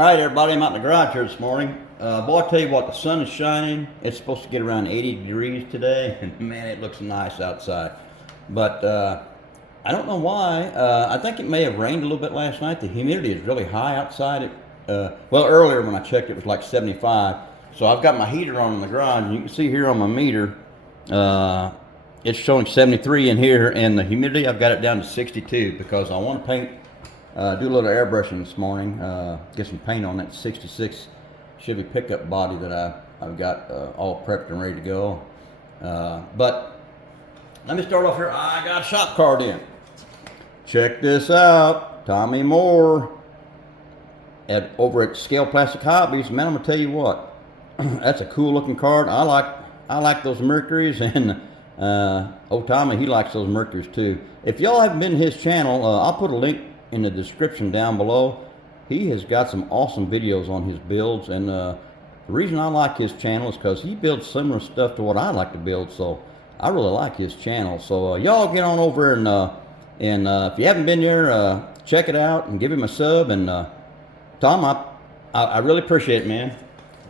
All right, everybody, I'm out in the garage here this morning. Boy, I tell you what, the sun is shining. It's supposed to get around 80 degrees today, and man, it looks nice outside. But I don't know why. I think it may have rained a little bit last night. The humidity is really high outside. Well, earlier when I checked, it was like 75. So I've got my heater on in the garage, and you can see here on my meter, it's showing 73 in here, and the humidity, I've got it down to 62 because I want to paint. Do a little airbrushing this morning, get some paint on that 66 Chevy pickup body that I've got all prepped and ready to go. But let me start off here. I got a shop card in. Check this out. Tommy Moore over at Scale Plastic Hobbies. Man, I'm going to tell you what. That's a cool looking card. I like those Mercuries, and old Tommy, he likes those Mercuries too. If y'all haven't been to his channel, I'll put a link in the description down below. He has got some awesome videos on his builds, and the reason I like his channel is because he builds similar stuff to what I like to build, so I really like his channel. So y'all get on over and if you haven't been there, check it out and give him a sub. And Tom, I really appreciate it, man.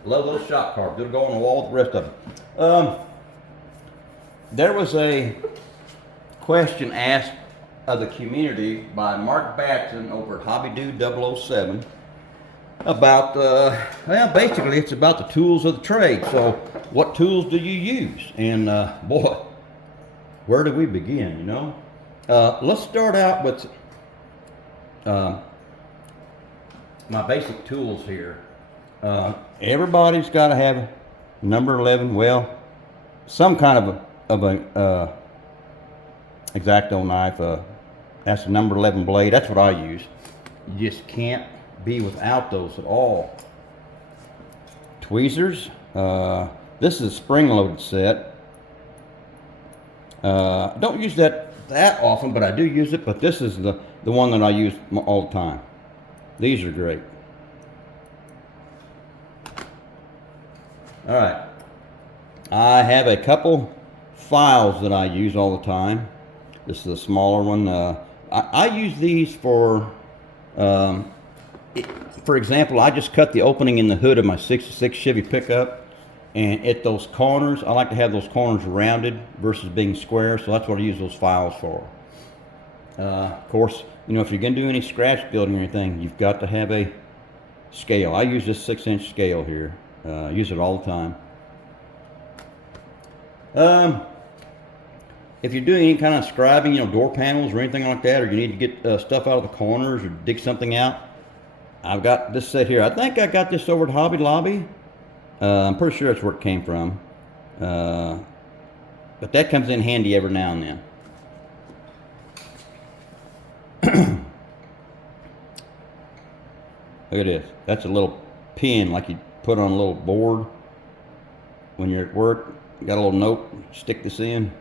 Love those shop cards. They'll go on the wall with the rest of them. There was a question asked of the community by Mark Batson over at Hobby Dude 007 about, well, basically it's about the tools of the trade. So what tools do you use? And boy, where do we begin, you know? Let's start out with my basic tools here. Everybody's got to have number 11, well, some kind of a X-Acto knife. That's a number 11 blade. That's what I use. You just can't be without those at all. Tweezers. This is a spring-loaded set. Don't use that often, but I do use it. But this is the one that I use all the time. These are great. All right. I have a couple files that I use all the time. This is a smaller one. I use these for example, I just cut the opening in the hood of my 66 Chevy pickup, and at those corners, I like to have those corners rounded versus being square, so that's what I use those files for. Of course, you know, if you're going to do any scratch building or anything, you've got to have a scale. I use this 6-inch scale here. I use it all the time. If you're doing any kind of scribing, you know, door panels or anything like that, or you need to get stuff out of the corners or dig something out, I've got this set here. I think I got this over at Hobby Lobby. I'm pretty sure that's where it came from. But that comes in handy every now and then. Look at this. That's a little pin like you put on a little board when you're at work. Got a little note, stick this in.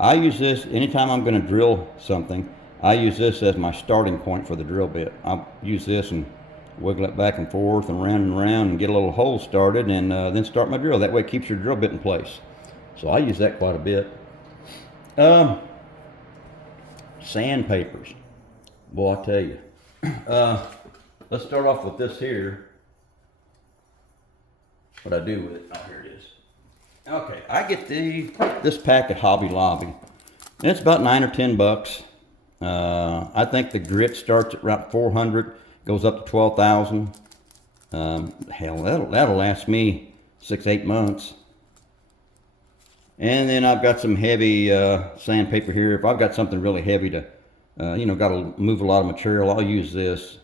I use this anytime I'm going to drill something. I use this as my starting point for the drill bit. I'll use this and wiggle it back and forth and around and get a little hole started, and then start my drill. That way it keeps your drill bit in place. So I use that quite a bit. Sandpapers. Boy, I tell you. Let's start off with this here. What I do with it. Oh, here it is. Okay, I get this pack at Hobby Lobby, and it's about $9 or $10. I think the grit starts at around 400, goes up to 12,000. Hell, that'll last me 6-8 months. And then I've got some heavy sandpaper here. If I've got something really heavy to, you know, got to move a lot of material, I'll use this.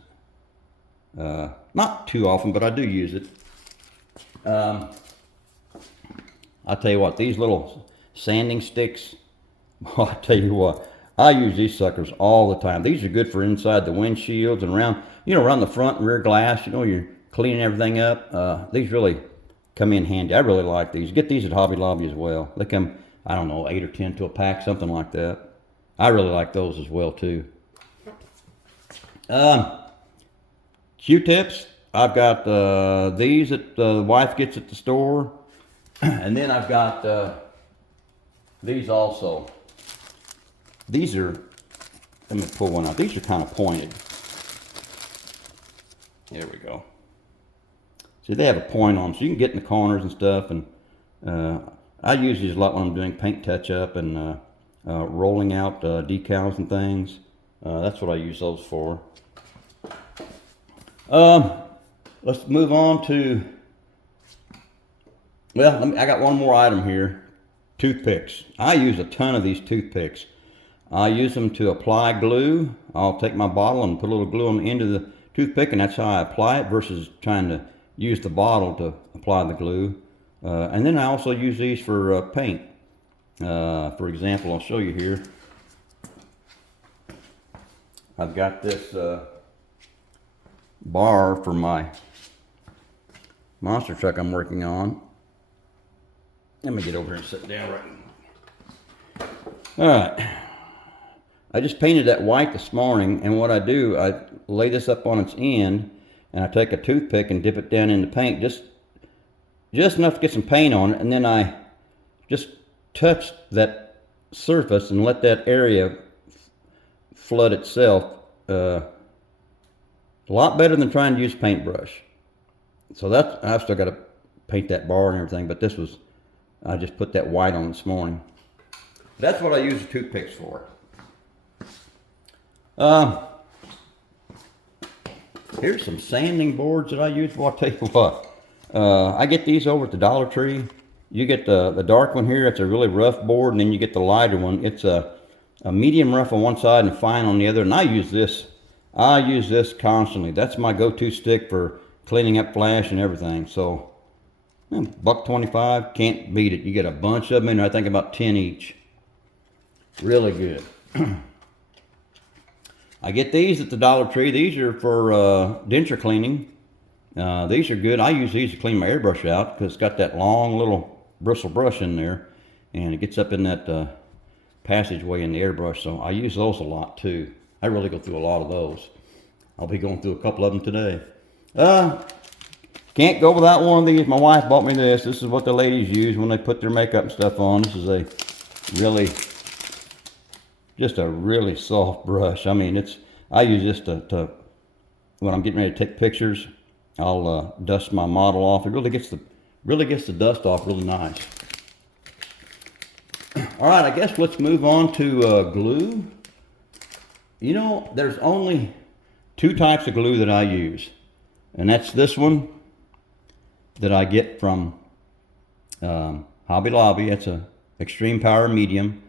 Not too often, but I do use it. I'll tell you what, these little sanding sticks, well, I tell you what, I use these suckers all the time. These are good for inside the windshields and around, you know, around the front and rear glass. You know, you're cleaning everything up. These really come in handy. I really like these. Get these at Hobby Lobby as well. They come, I don't know, 8 or 10 to a pack, something like that. I really like those as well too. Q-tips. I've got these that the wife gets at the store. And then I've got these also. These are, let me pull one out. These are kind of pointed. There we go. See, they have a point on them, so you can get in the corners and stuff. And I use these a lot when I'm doing paint touch-up and rolling out decals and things. That's what I use those for. Let's move on to, well, I got one more item here. Toothpicks. I use a ton of these toothpicks. I use them to apply glue. I'll take my bottle and put a little glue on the end of the toothpick, and that's how I apply it versus trying to use the bottle to apply the glue. And then I also use these for paint. For example, I'll show you here. I've got this bar for my monster truck I'm working on. Let me get over here and sit down right. All right. I just painted that white this morning, and what I do, I lay this up on its end, and I take a toothpick and dip it down in the paint, just enough to get some paint on it, and then I just touch that surface and let that area flood itself. A lot better than trying to use paintbrush. So that's, I've still got to paint that bar and everything, but this was, I just put that white on this morning. That's what I use the toothpicks for. Here's some sanding boards that I use. Well, I'll tell you what. I get these over at the Dollar Tree. You get the dark one here. It's a really rough board, and then you get the lighter one. It's a medium rough on one side and fine on the other. And I use this. I use this constantly. That's my go-to stick for cleaning up flash and everything. So, $1.25, can't beat it. You get a bunch of them in there. I think about 10 each. Really good. I get these at the Dollar Tree. These are for denture cleaning. These are good. I use these to clean my airbrush out because it's got that long little bristle brush in there, and it gets up in that passageway in the airbrush. So I use those a lot too. I really go through a lot of those. I'll be going through a couple of them today. Can't go without one of these. My wife bought me this. This is what the ladies use when they put their makeup and stuff on. This is a really, just a really soft brush. I mean, I use this to when I'm getting ready to take pictures. I'll dust my model off. It really gets the dust off really nice. All right, I guess let's move on to glue. You know, there's only 2 types of glue that I use, and that's this one that I get from Hobby Lobby. It's a extreme power medium.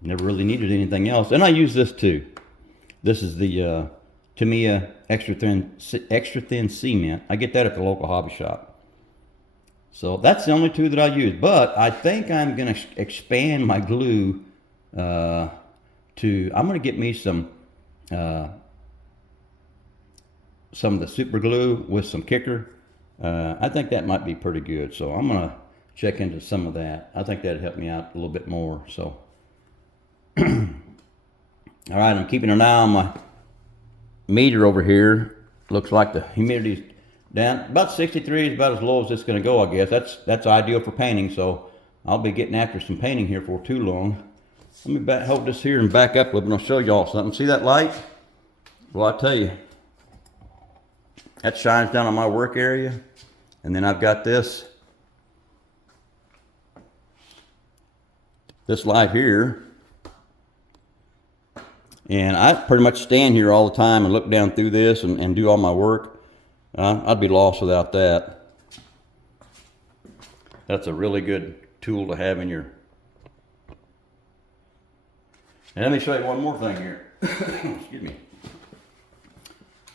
Never really needed anything else, and I use this too. This is the Tamiya extra thin cement. I get that at the local hobby shop. So that's the only 2 that I use. But I think I'm going to expand my glue I'm going to get me some of the super glue with some kicker. I think that might be pretty good. So I'm going to check into some of that. I think that'd help me out a little bit more. So, all right, I'm keeping an eye on my meter over here. Looks like the humidity's down. About 63 is about as low as it's going to go, I guess. That's ideal for painting. So I'll be getting after some painting here for too long. Let me hold this here and back up a little bit and I'll show y'all something. See that light? Well, I tell you, that shines down on my work area. And then I've got this light here. And I pretty much stand here all the time and look down through this and do all my work. I'd be lost without that. That's a really good tool to have in your... And let me show you one more thing here. Excuse me.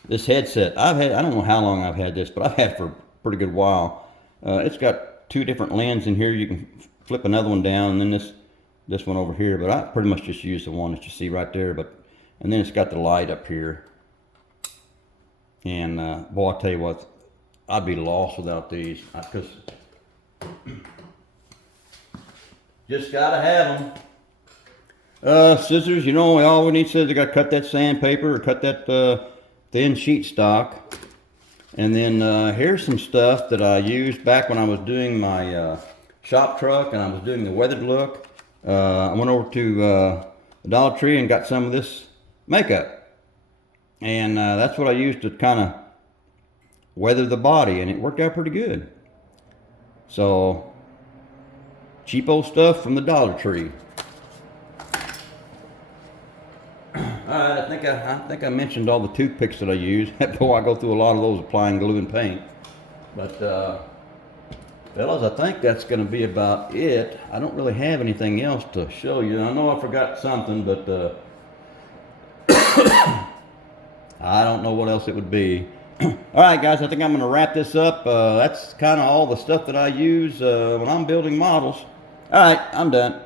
This headset, I don't know how long I've had this, but I've had it for a pretty good while. It's got 2 different lenses in here. You can flip another one down, and then this one over here. But I pretty much just use the one that you see right there. And then it's got the light up here. And boy, I tell you what, I'd be lost without these. Because just gotta have them. Scissors, you know, all we need scissors. I gotta cut that sandpaper or cut that thin sheet stock. And then here's some stuff that I used back when I was doing my shop truck and I was doing the weathered look. I went over to the Dollar Tree and got some of this makeup. And that's what I used to kind weather the body, and it worked out pretty good. So, cheapo stuff from the Dollar Tree. Alright, I think I mentioned all the toothpicks that I use. Boy, I go through a lot of those applying glue and paint. But, fellas, I think that's going to be about it. I don't really have anything else to show you. I know I forgot something, but I don't know what else it would be. Alright, guys, I think I'm going to wrap this up. That's kind of all the stuff that I use when I'm building models. Alright, I'm done.